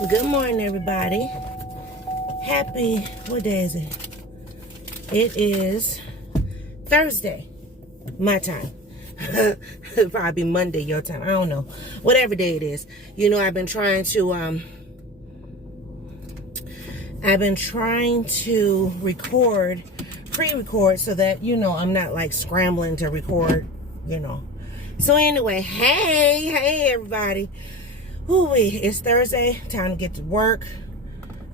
Good morning, everybody. What day is it? It is Thursday, my time. It'll probably be Monday, your time. I don't know. Whatever day it is. You know, I've been trying to pre-record so that, you know, I'm not like scrambling to record, you know. So anyway, hey, everybody. It's Thursday, time to get to work.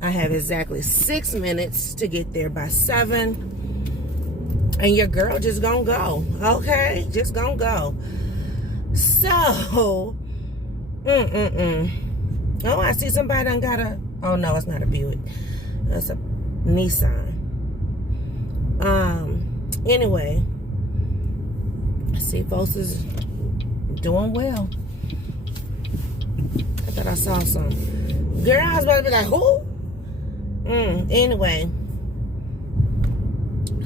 I have exactly 6 minutes to get there by 7. And your girl just gonna go, okay? Just gonna go. So, Oh, I see somebody done got oh no, it's not a Buick. That's a Nissan. Anyway, I see folks is doing well. I thought I saw some. Girl, I was about to be like, who? Anyway.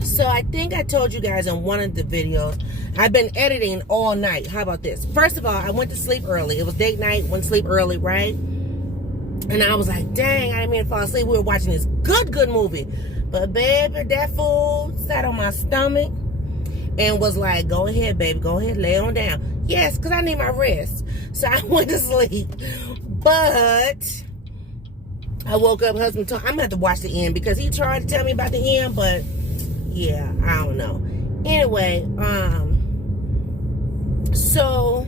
So I think I told you guys in one of the videos, I've been editing all night. How about this? First of all, I went to sleep early. It was date night, went to sleep early, right? And I was like, dang, I didn't mean to fall asleep. We were watching this good movie. But baby, that fool sat on my stomach and was like, go ahead, baby, go ahead, lay on down. Yes, because I need my rest. So I went to sleep. But I woke up, husband told, I'm going to have to watch the end because he tried to tell me about the end, but yeah, I don't know. Anyway, so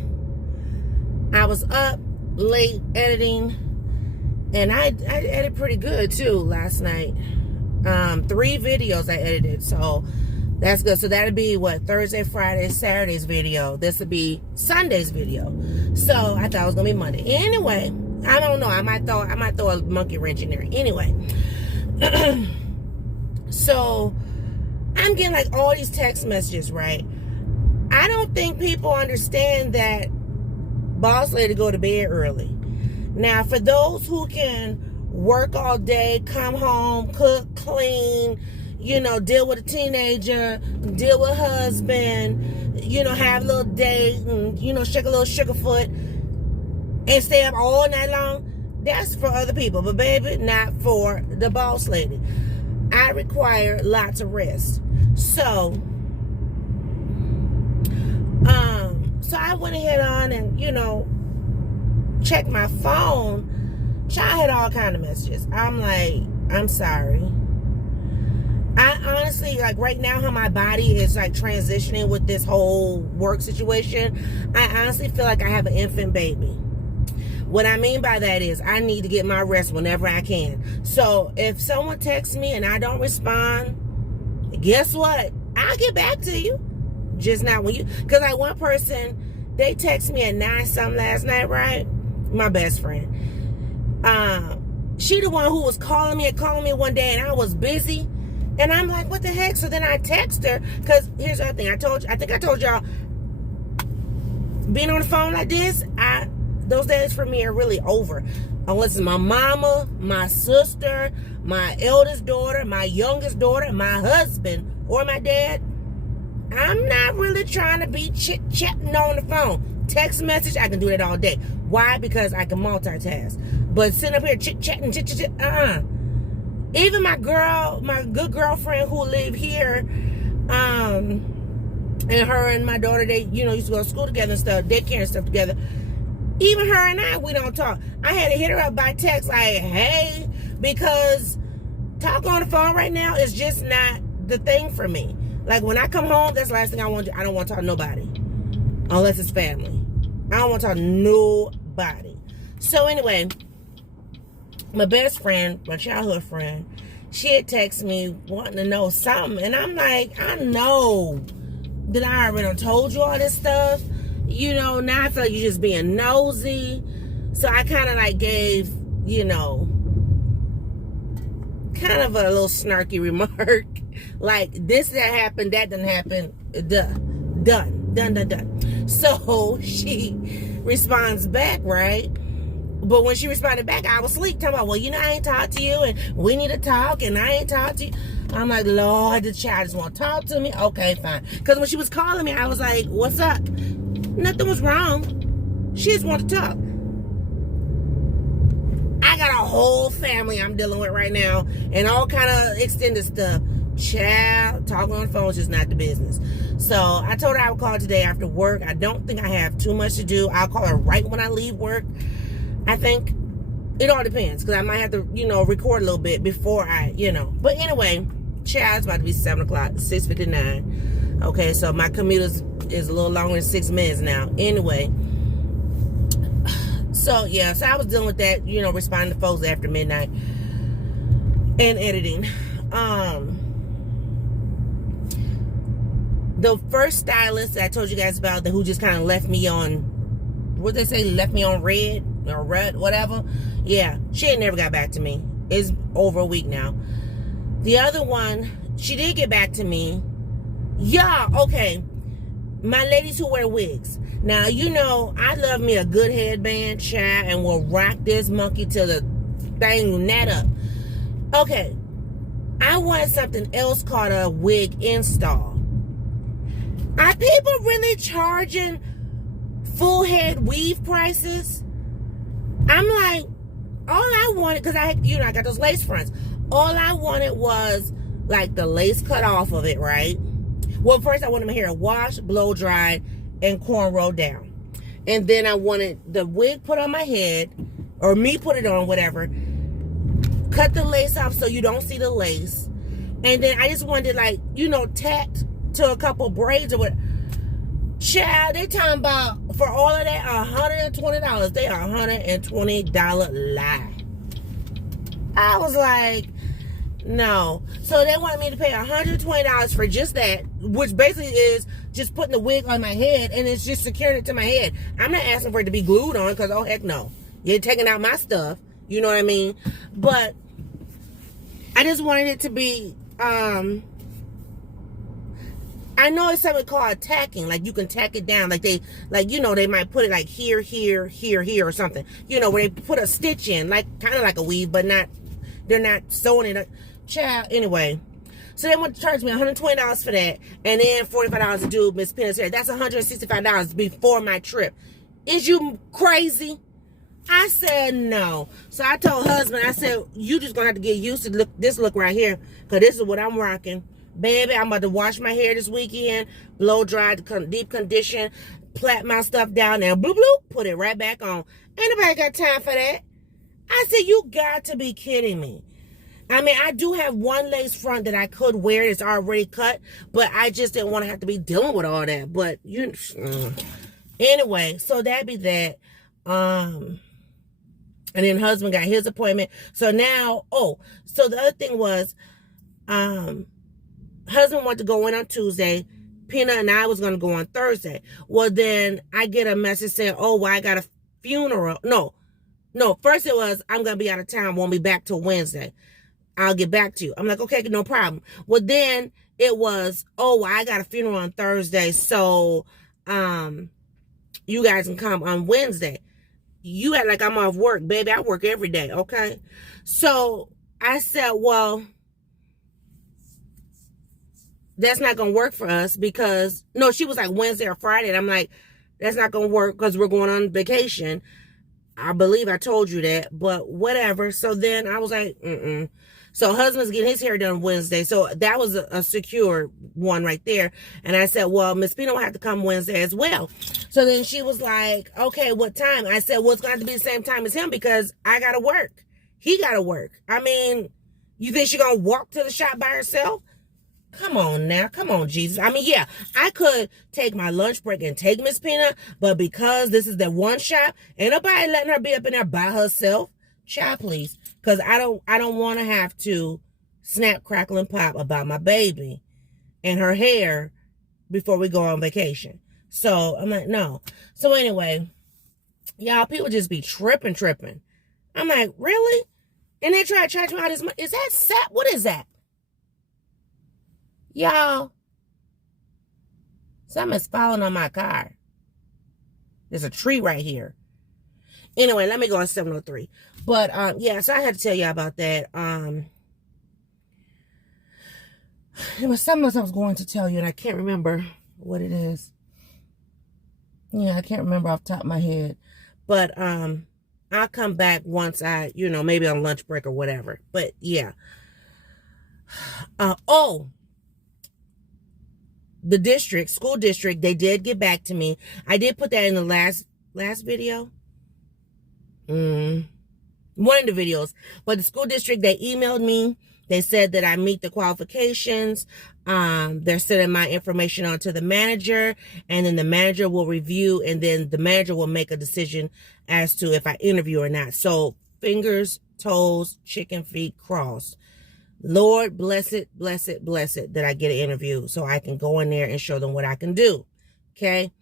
I was up late editing, and I edited pretty good too last night. 3 videos I edited, so that's good. So that'll be what, Thursday, Friday, Saturday's video. This will be Sunday's video. So I thought it was gonna be Monday. Anyway, I don't know. I might throw a monkey wrench in there. Anyway, so I'm getting like all these text messages, right? I don't think people understand that boss lady go to bed early. Now, for those who can work all day, come home, cook, clean, you know, deal with a teenager, deal with husband, you know, have a little date, and, you know, shake a little sugar foot, and stay up all night long, that's for other people. But baby, not for the boss lady. I require lots of rest. So I went ahead on and, you know, checked my phone. Child had all kind of messages. I'm like, I'm sorry. I honestly, like right now how my body is like transitioning with this whole work situation, I honestly feel like I have an infant baby. What I mean by that is I need to get my rest whenever I can. So if someone texts me and I don't respond, guess what? I'll get back to you. Just not when you, because like one person, they text me at 9-something last night, right? My best friend. She the one who was calling me one day and I was busy. And I'm like, what the heck? So then I text her, because here's the other thing. I think I told y'all, being on the phone like this, those days for me are really over. Unless it's my mama, my sister, my eldest daughter, my youngest daughter, my husband, or my dad. I'm not really trying to be chit-chatting on the phone. Text message, I can do that all day. Why? Because I can multitask. But sitting up here chit-chatting, even my good girlfriend who live here, and her and my daughter, they, you know, used to go to school together and stuff, daycare and stuff together. Even her and I, we don't talk. I had to hit her up by text like, hey, because talking on the phone right now is just not the thing for me. Like when I come home, that's the last thing I want to do. I don't want to talk to nobody. Unless it's family. I don't want to talk to nobody. So anyway, my best friend, my childhood friend, she had texted me wanting to know something. And I'm like, I know that I already told you all this stuff. You know, now I feel like you're just being nosy. So I kind of like gave, you know, kind of a little snarky remark. Like, this that happened, that didn't happen. Done. So she responds back, right? But when she responded back, I was asleep. Talking about, well, you know, I ain't talked to you, and we need to talk, and I ain't talked to you. I'm like, Lord, the child just want to talk to me? Okay, fine. Because when she was calling me, I was like, what's up? Nothing was wrong. She just wanted to talk. I got a whole family I'm dealing with right now, and all kind of extended stuff. Child, talking on the phone is just not the business. So I told her I would call today after work. I don't think I have too much to do. I'll call her right when I leave work. I think it all depends, because I might have to, record a little bit before I, But anyway, child, it's about to be 7 o'clock, 6:59. Okay, so my commute is a little longer than 6 minutes now. Anyway, so yeah, so I was dealing with that, responding to folks after midnight and editing. The first stylist that I told you guys about, who just kind of left me on, left me on red or red, whatever. Yeah, she ain't never got back to me. It's over a week now. The other one, she did get back to me. Yeah, okay. My ladies who wear wigs. Now, I love me a good headband, child, and will rock this monkey till the thing net up. Okay. I wanted something else called a wig install. Are people really charging full head weave prices? I'm like, all I wanted, because I got those lace fronts. All I wanted was like the lace cut off of it, right? Well, first I wanted my hair washed, blow dried, and cornrow down. And then I wanted the wig put on my head, or me put it on, whatever. Cut the lace off so you don't see the lace. And then I just wanted tacked to a couple braids or what. Child, they talking about, for all of that, $120. They are $120 lie. I was like, no. So they wanted me to pay $120 for just that, which basically is just putting the wig on my head, and it's just securing it to my head. I'm not asking for it to be glued on, because, oh, heck no. You're taking out my stuff. You know what I mean? But I just wanted it to be, I know it's something called tacking. Like, you can tack it down. They might put it like here, here, here, here, or something. Where they put a stitch in, kind of like a weave, but they're not sewing it. Child, anyway. So they want to charge me $120 for that, and then $45 to do Miss Penna's hair. That's $165 before my trip. Is you crazy? I said no. So I told husband, I said, you just gonna have to get used to this look right here, because this is what I'm rocking. Baby, I'm about to wash my hair this weekend, blow dry, deep condition, plait my stuff down there, bloop, bloop, put it right back on. Ain't nobody got time for that. I said, you got to be kidding me. I mean, I do have one lace front that I could wear. It's already cut, but I just didn't want to have to be dealing with all that. But, anyway, so that'd be that. And then husband got his appointment. So now, so the other thing was, husband wanted to go in on Tuesday. Pina and I was going to go on Thursday. Well, then I get a message saying, I got a funeral. No, first it was, I'm going to be out of town. Won't be back till Wednesday. I'll get back to you. I'm like, okay, no problem. Well, then it was, I got a funeral on Thursday. So, you guys can come on Wednesday. You act like I'm off work. Baby, I work every day. Okay. So I said, well, that's not going to work for us, because, no, she was like Wednesday or Friday. And I'm like, that's not going to work because we're going on vacation. I believe I told you that, but whatever. So then I was like, So husband's getting his hair done Wednesday. So that was a secure one right there. And I said, well, Miss Pino will have to come Wednesday as well. So then she was like, okay, what time? I said, well, it's going to have to be the same time as him, because I got to work. He got to work. I mean, you think she's going to walk to the shop by herself? Come on now. Come on, Jesus. I mean, yeah, I could take my lunch break and take Miss Pina, but because this is the one shop, ain't nobody letting her be up in there by herself. Child, please. Because I don't want to have to snap, crackle, and pop about my baby and her hair before we go on vacation. So I'm like, no. So anyway, y'all, people just be tripping. I'm like, really? And they try to charge me all this money. Is that sap? What is that? Y'all, something's falling on my car. There's a tree right here. Anyway, let me go on 703. But, yeah, so I had to tell y'all about that. There was something else I was going to tell you, and I can't remember what it is. Yeah, I can't remember off the top of my head. But, I'm I'll come back once I, maybe on lunch break or whatever. But yeah. Oh, the school district, they did get back to me. I did put that in the last video. One of the videos. But the school district, they emailed me. They said that I meet the qualifications. They're sending my information on to the manager, and then the manager will review, and then the manager will make a decision as to if I interview or not. So fingers, toes, chicken feet crossed. Lord, bless it that I get an interview so I can go in there and show them what I can do. Okay.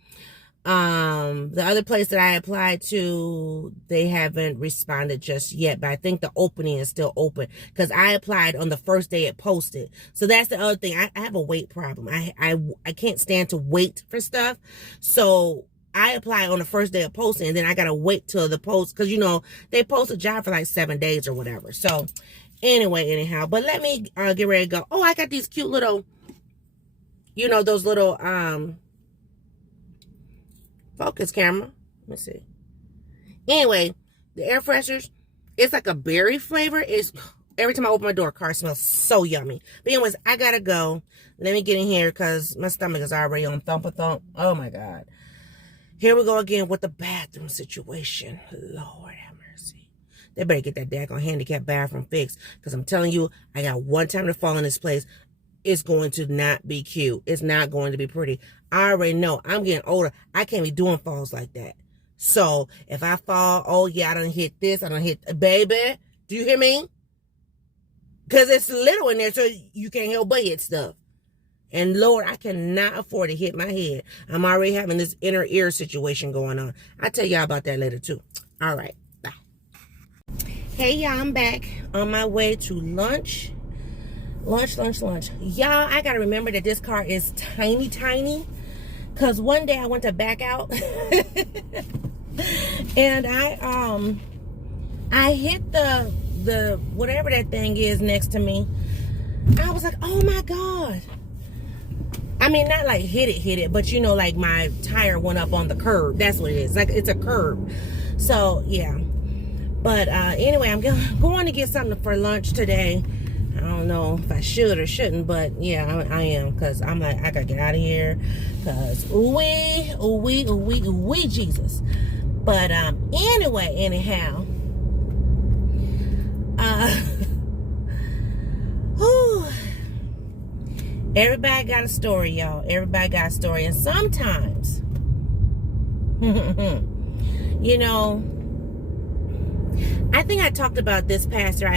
The other place that I applied to, they haven't responded just yet, but I think the opening is still open because I applied on the first day it posted. So that's the other thing. I have a wait problem. I can't stand to wait for stuff. So I applied on the first day of posting, and then I got to wait till the post because, they post a job for like 7 days or whatever. So anyway, anyhow, but let me get ready to go. Oh, I got these cute little, those little, focus camera. Let me see. Anyway, the air fresheners, it's like a berry flavor. It's every time I open my door, car smells so yummy. But anyways, I gotta go. Let me get in here because my stomach is already on thump-a-thump. Oh my God. Here we go again with the bathroom situation. Lord have mercy. They better get that daggone handicap bathroom fixed because I'm telling you, I got one time to fall in this place. It's going to not be cute. It's not going to be pretty. I already know. I'm getting older. I can't be doing falls like that. So if I fall, oh yeah, I done hit this. I done hit, baby. Do you hear me? Because it's little in there, so you can't help but hit stuff. And Lord, I cannot afford to hit my head. I'm already having this inner ear situation going on. I'll tell y'all about that later too. All right, bye. Hey y'all, I'm back on my way to lunch. Lunch. Y'all, I gotta remember that this car is tiny. Cause one day I went to back out and I hit the whatever that thing is next to me. I was like, oh my God. I mean, not like hit it, but like my tire went up on the curb. That's what it is. Like it's a curb. So yeah. But anyway, I'm going to get something for lunch today. I don't know if I should or shouldn't, but yeah, I am, because I'm like, I gotta get out of here, because ooh-wee, Jesus. But anyway, anyhow, everybody got a story, y'all. Everybody got a story, and sometimes, I think I talked about this pastor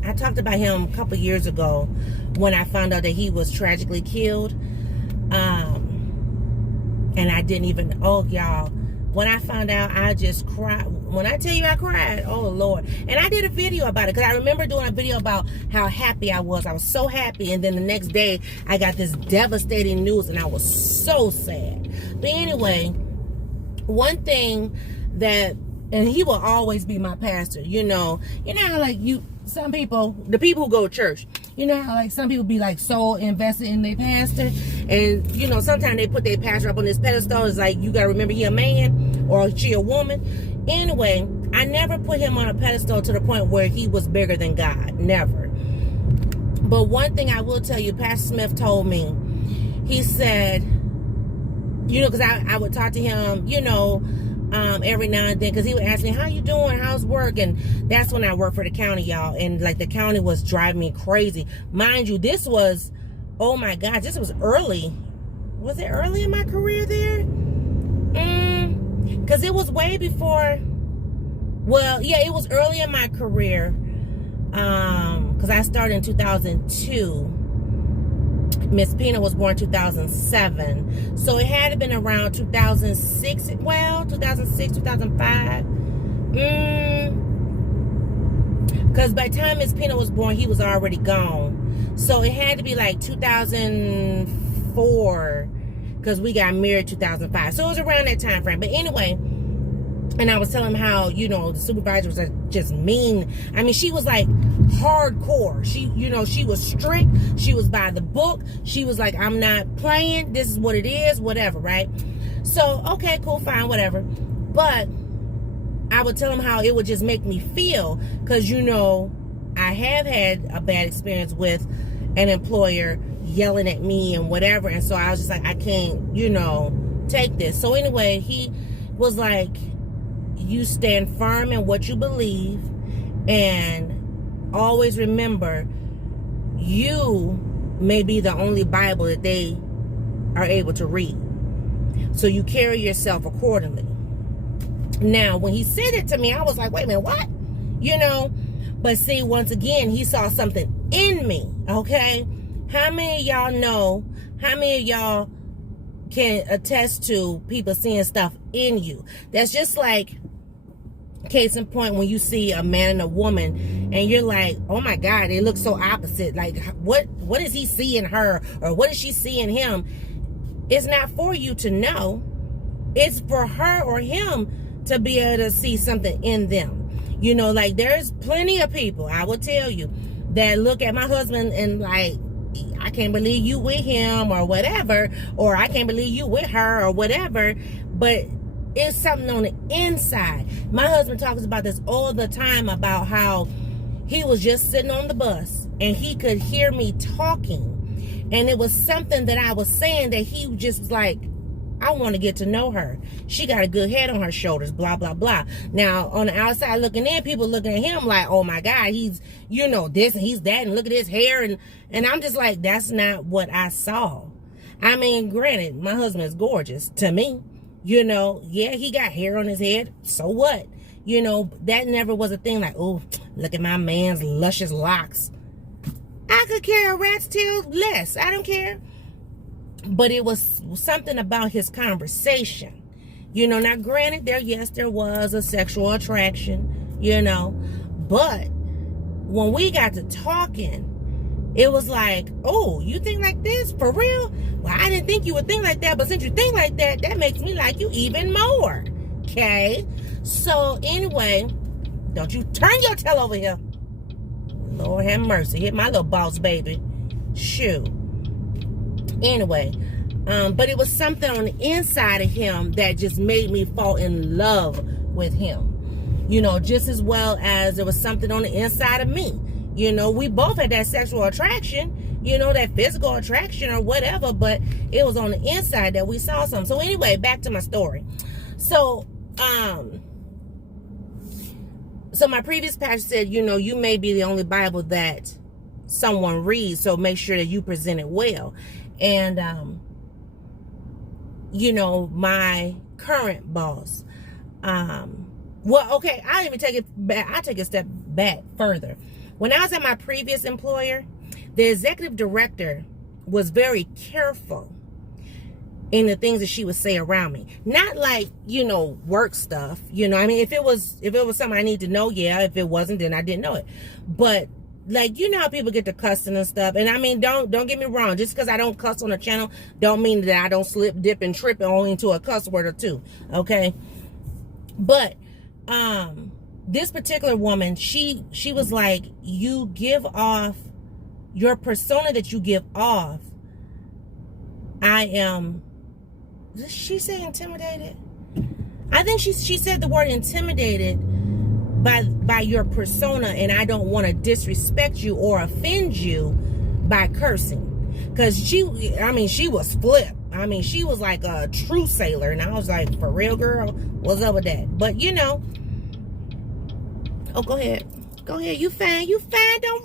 I talked about him a couple years ago when I found out that he was tragically killed. And I didn't even, y'all, when I found out, I just cried. When I tell you I cried, oh Lord. And I did a video about it because I remember doing a video about how happy I was. I was so happy. And then the next day I got this devastating news and I was so sad. But anyway, one thing that, and he will always be my pastor, how like some people, the people who go to church, how like some people be like so invested in their pastor, and sometimes they put their pastor up on this pedestal. It's like, you gotta remember he a man or she a woman. Anyway, I never put him on a pedestal to the point where he was bigger than God. Never. But one thing I will tell you, Pastor Smith told me, he said, because I would talk to him, every now and then, because he would ask me, how you doing, how's work? And that's when I worked for the county, y'all, and like the county was driving me crazy. Mind you, this was, oh my gosh, this was early. Was it early in my career there? Because it was way before, well, yeah, it was early in my career, because I started in 2002. Miss Pina was born 2007. So it had to been around 2006. Well, 2006, 2005. Because by the time Miss Pina was born, he was already gone. So it had to be like 2004. Because we got married 2005. So it was around that time frame. But anyway, and I was telling him how, the supervisor was just mean. I mean, she was like hardcore. She, she was strict. She was by the book. She was like, I'm not playing. This is what it is, whatever, right? So, okay, cool, fine, whatever. But I would tell him how it would just make me feel, because I have had a bad experience with an employer yelling at me and whatever, and so I was just like, I can't take this. So anyway, he was like, you stand firm in what you believe, and always remember, you may be the only Bible that they are able to read, so you carry yourself accordingly. Now, when he said it to me, I was like, wait a minute, what? But see, once again, he saw something in me, okay? How many of y'all know, how many of y'all can attest to people seeing stuff in you? That's just like, case in point, when you see a man and a woman, and you're like, oh my God, they look so opposite. Like, what does he see in her? Or what does she see in him? It's not for you to know. It's for her or him to be able to see something in them. Like, there's plenty of people, I will tell you, that look at my husband and like, I can't believe you with him or whatever, or I can't believe you with her or whatever, but it's something on the inside. My husband talks about this all the time, about how he was just sitting on the bus and he could hear me talking, and it was something that I was saying that he just was like, I want to get to know her. She got a good head on her shoulders, blah, blah, blah. Now, on the outside looking in, people looking at him like, oh my God, he's, this and he's that, and look at his hair. And I'm just like, that's not what I saw. I mean, granted, my husband is gorgeous to me. Yeah, he got hair on his head. So what? That never was a thing like, oh, look at my man's luscious locks. I could care a rat's tail less. I don't care. But it was something about his conversation. Now granted, there was a sexual attraction, but when we got to talking, it was like, oh, you think like this? For real? Well, I didn't think you would think like that, but since you think like that, that makes me like you even more. Okay? So anyway, don't you turn your tail over here. Lord have mercy. Hit my little boss baby. Shoot. Anyway, but it was something on the inside of him that just made me fall in love with him. Just as well as there was something on the inside of me. We both had that sexual attraction, that physical attraction or whatever, but it was on the inside that we saw something. So anyway, back to my story. So my previous pastor said, you may be the only Bible that someone reads, so make sure that you present it well. And, my current boss, okay, I'll even take it back. I'll take a step back further. When I was at my previous employer, the executive director was very careful in the things that she would say around me. Not like, work stuff, if it was something I need to know, yeah. If it wasn't, then I didn't know it. But like, how people get to cussing and stuff. And I mean, don't get me wrong. Just because I don't cuss on the channel, don't mean that I don't slip, dip, and trip only into a cuss word or two. Okay. But, this particular woman, she was like, you give off your persona that you give off. I am, did she say intimidated? I think she said the word intimidated by your persona, and I don't want to disrespect you or offend you by cursing. Because she was flip. She was like a true sailor, and I was like, for real, girl, what's up with that? But oh, go ahead, you fine, don't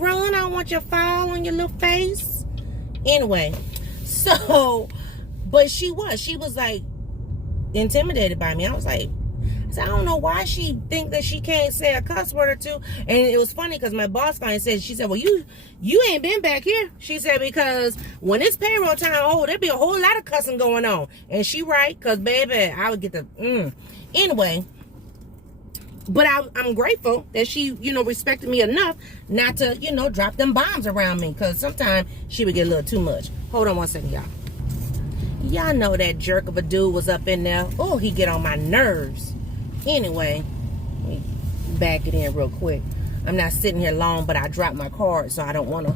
run, I don't want you to fall on your little face. Anyway, so, but she was like intimidated by me. I was like, I don't know why she think that she can't say a cuss word or two. And it was funny because my boss finally said, she said, well, you ain't been back here. She said, because when it's payroll time, there'd be a whole lot of cussing going on. And she right, because baby, I would get the Anyway, but I'm grateful that she, respected me enough not to, drop them bombs around me. Because sometimes she would get a little too much. Hold on one second, y'all. Y'all know that jerk of a dude was up in there. Oh, he get on my nerves. Anyway, let me back it in real quick. I'm not sitting here long, but I dropped my card, so I don't want to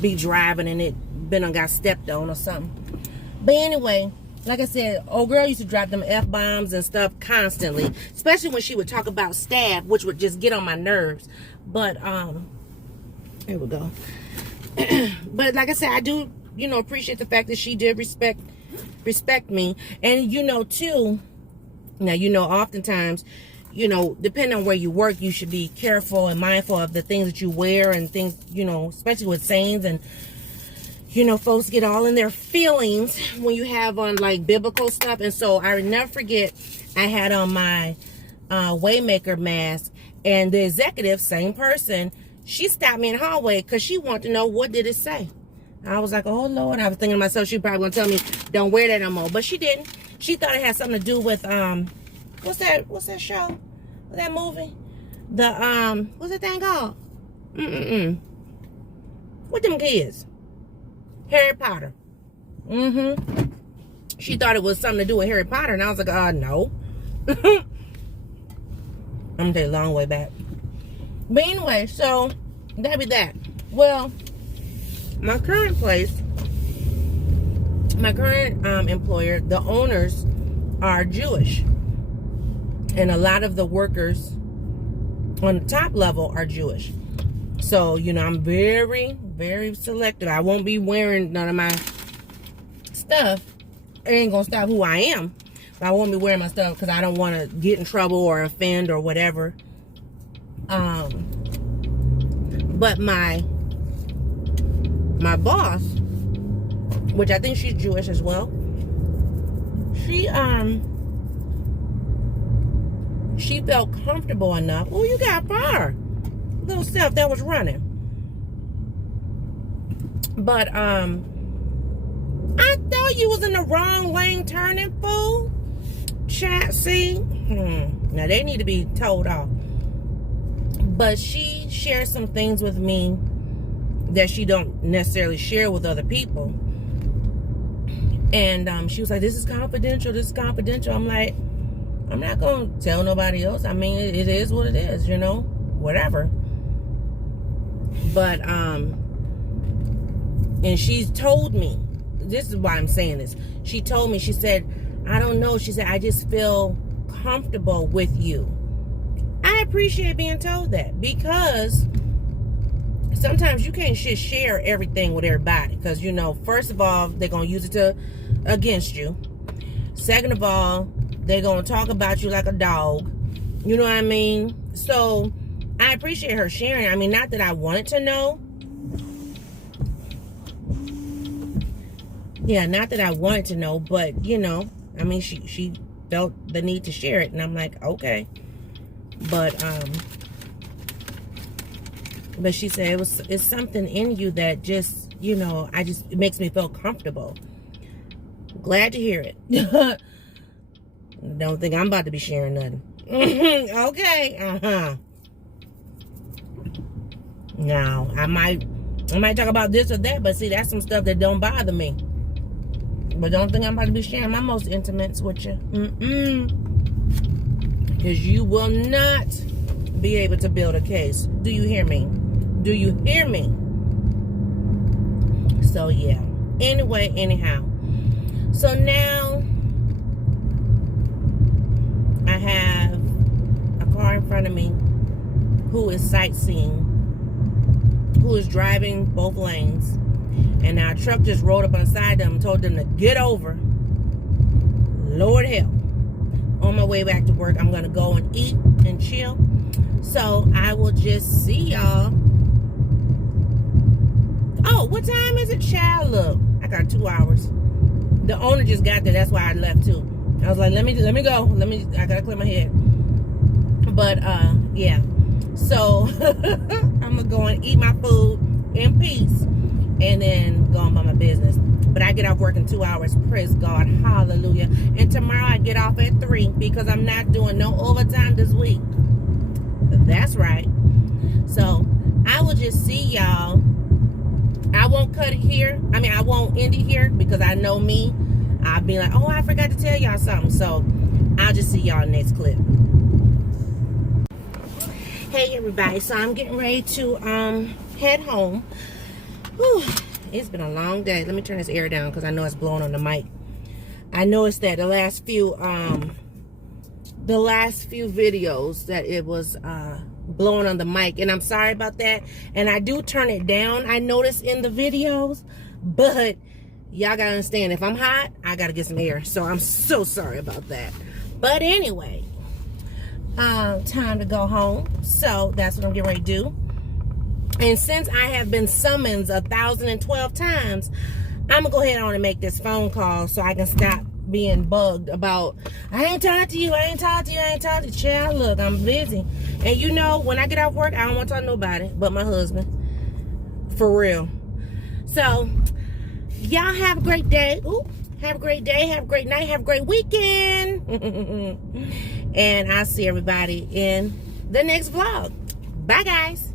be driving and it got stepped on or something. But anyway, like I said, old girl used to drop them F-bombs and stuff constantly, especially when she would talk about stab, which would just get on my nerves. But here we go. But like I said, I do, you know, appreciate the fact that she did respect me. And you know too, now you know, oftentimes, you know, depending on where you work, you should be careful and mindful of the things that you wear and things, you know, especially with sayings. And you know, folks get all in their feelings when you have on like biblical stuff. And so I never forget, I had on my Waymaker mask, and the executive, same person, she stopped me in the hallway because she wanted to know what did it say. I was like, oh Lord. I was thinking to myself, she probably gonna tell me don't wear that no more, but she didn't. She thought it had something to do with what's that show? What's that movie? The what's that thing called? What them kids? Harry Potter. She thought it was something to do with Harry Potter, and I was like, no. I'm gonna take a long way back. But anyway, so that'd be that. Well, my current place, my current employer, the owners are Jewish, and a lot of the workers on the top level are Jewish. So, you know, I'm very, very selective. I won't be wearing none of my stuff. It ain't gonna stop who I am. But I won't be wearing my stuff because I don't want to get in trouble or offend or whatever. But my boss, which I think she's Jewish as well, she felt comfortable enough. Oh, you got fire. Little self that was running. But I thought you was in the wrong lane turning, fool. Chat, see? Now they need to be told off. But she shared some things with me that she don't necessarily share with other people. And she was like, this is confidential, this is confidential. I'm like, I'm not gonna tell nobody else. I mean, it is what it is, you know, whatever. But and she's told me, this is why I'm saying this. She told me, she said, I don't know. She said, I just feel comfortable with you. I appreciate being told that, because sometimes you can't just share everything with everybody, because, you know, first of all, they're going to use it against you. Second of all, they're going to talk about you like a dog. You know what I mean? So I appreciate her sharing. I mean, not that I wanted to know. Yeah, not that I wanted to know, but, you know, I mean, she felt the need to share it, and I'm like, okay. But she said it's something in you that just, you know, it makes me feel comfortable. Glad to hear it. Don't think I'm about to be sharing nothing. Okay. Now, I might talk about this or that, but see, that's some stuff that don't bother me. But don't think I'm about to be sharing my most intimates with you. Because you will not be able to build a case. Do you hear me? Do you hear me? So, yeah. Anyway, anyhow. So now, I have a car in front of me who is sightseeing, who is driving both lanes. And our truck just rolled up on the side of them and told them to get over. Lord help. On my way back to work, I'm going to go and eat and chill. So I will just see y'all. Oh, what time is it? Child, look. I got 2 hours. The owner just got there. That's why I left too. I was like, let me go. I got to clear my head. But, yeah. So, I'm going to go and eat my food in peace. And then go on by my business. But I get off work in 2 hours. Praise God. Hallelujah. And tomorrow I get off at 3 because I'm not doing no overtime this week. That's right. So I will just see y'all. I won't cut it here. I mean, I won't end it here because I know me. I'll be like, oh, I forgot to tell y'all something. So I'll just see y'all next clip. Hey, everybody. So I'm getting ready to head home. Whew, it's been a long day. Let me turn this air down because I know it's blowing on the mic. I noticed that the last few videos that it was blowing on the mic, and I'm sorry about that. And I do turn it down, I notice, in the videos, but y'all gotta understand, if I'm hot, I gotta get some air. So I'm so sorry about that. But anyway, time to go home. So that's what I'm getting ready to do. And since I have been summoned 1,012 times, I'm gonna go ahead on and make this phone call so I can stop being bugged about, I ain't talking to you, I ain't talking to you, I ain't talking to you. Child, look, I'm busy. And you know, when I get off work, I don't want to talk to nobody but my husband. For real. So, y'all have a great day. Ooh, have a great day, have a great night, have a great weekend. And I'll see everybody in the next vlog. Bye, guys.